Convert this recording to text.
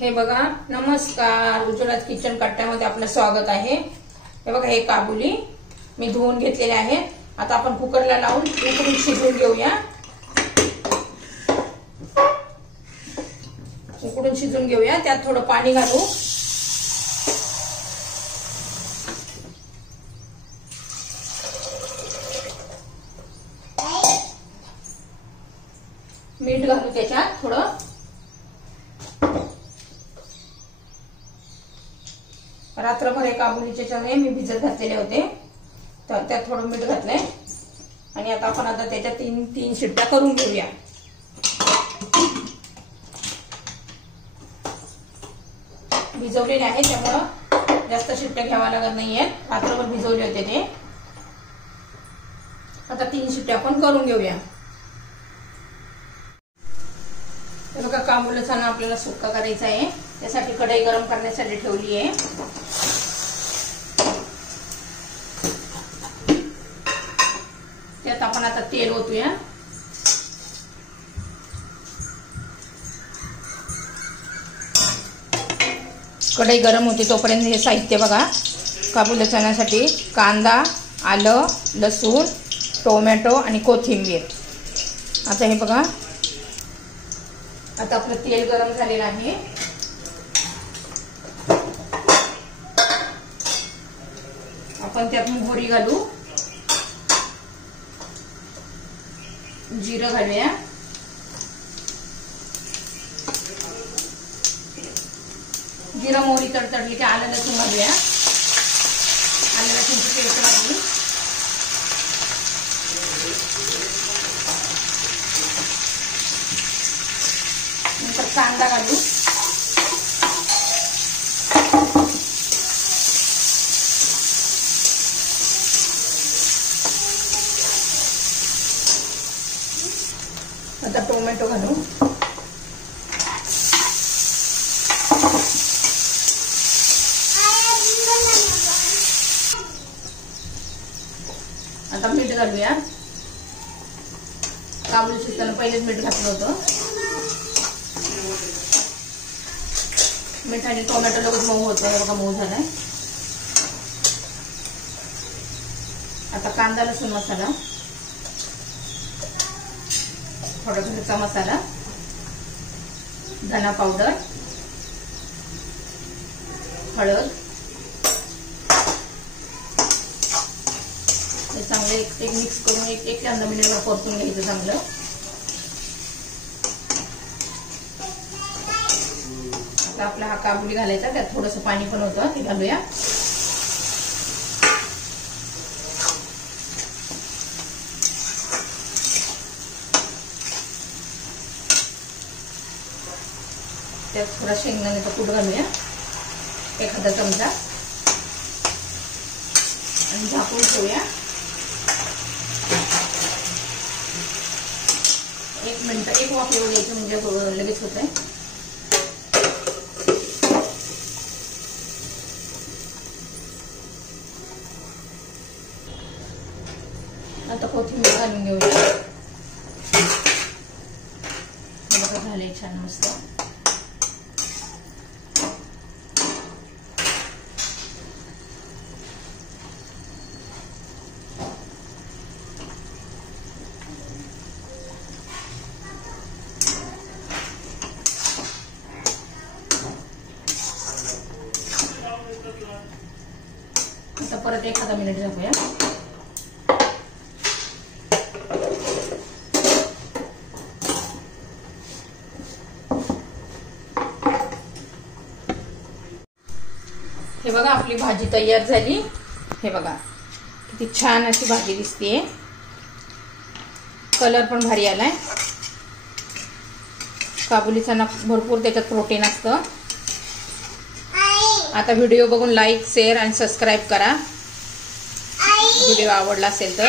हे बघा, नमस्कार. उज्ज्वलाच किचन कट्ट्यामध्ये आपलं स्वागत आहे. हे बघा, हे काबुली मी धुवून घेतलेले आहेत. आता आपण कुकरला लावून उकडून शिजवून घेऊया. उकडून शिजवून घेऊया. त्यात थोडं पाणी घालू. मीठ घालू त्याच्यात थोडं. रात्रभर हे काबुलीचे चणे मी भिजत घातलेले होते, तर त्यात थोडं मीठ घातलंय. आणि आता आपण त्याच्या तीन शिट्ट्या करून घेऊया. भिजवलेले आहे त्यामुळं जास्त शिट्ट्या घ्यावा लागत नाहीये. रात्रभर भिजवले होते ते. आता 3 शिट्ट्या आपण करून घेऊया. बघा, काबुली चणा आपल्याला सुक्का करायचा आहे. त्यासाठी कढई गरम करण्यासाठी ठेवली आहे. त्यात आपण आता तेल ओतूया. कढई गरम होते तोपर्यंत हे साहित्य बघा. काबुली चण्यासाठी कांदा, आलं, लसूण, टोमॅटो आणि कोथिंबीर. आता हे बघा, आता आपलं तेल गरम झालेलं आहे. आपण त्यात मोहरी घालू, जिरं घालूया, जिरं मोहरी तडतडली की आलं लसूण घालूया. आलं लसूणची पेस्ट घालू. नंतर कांदा घालू. आता टोमॅटो घालू. आता मीठ घालूया. काबुली शिजताना पहिलेच मीठ घातलं होतं. मीठ आणि टोमॅटो लगेच मऊ होतं. बघा, मऊ झालाय. आता कांदा लसूण मसाला, थोडा मिरचा मसाला, धना पावडर, हळद. हे चांगलं एक मिक्स करून एक 1 मिनिट परतून घ्यायचं चांगलं. आता आपला हा काबुली घालायचा. त्यात थोडंसं पाणी पण होतं, ते घालूया. त्यात थोडा शेंगदाण्याचा कूट घालूया, एखादा चमचा, आणि झाकून ठेवूया. 1 मिनिट, 1 वाफ येऊ द्यायची, म्हणजे लगेच होतंय. आता कोथिंबीर घालून घेऊया. बघा, झालंय छान मस्त. आता परत 1 मिनिट झाकूया. हे बघा, आपली भाजी तयार झाली. हे बघा, किती छान अशी भाजी दिसतेय. कलर पण भारी आलाय. काबुली चणा भरपूर त्याच्यात प्रोटीन असतं. आता व्हिडिओ बघून लाईक, शेअर आणि सबस्क्राईब करा. व्हिडिओ आवडला असेल तर.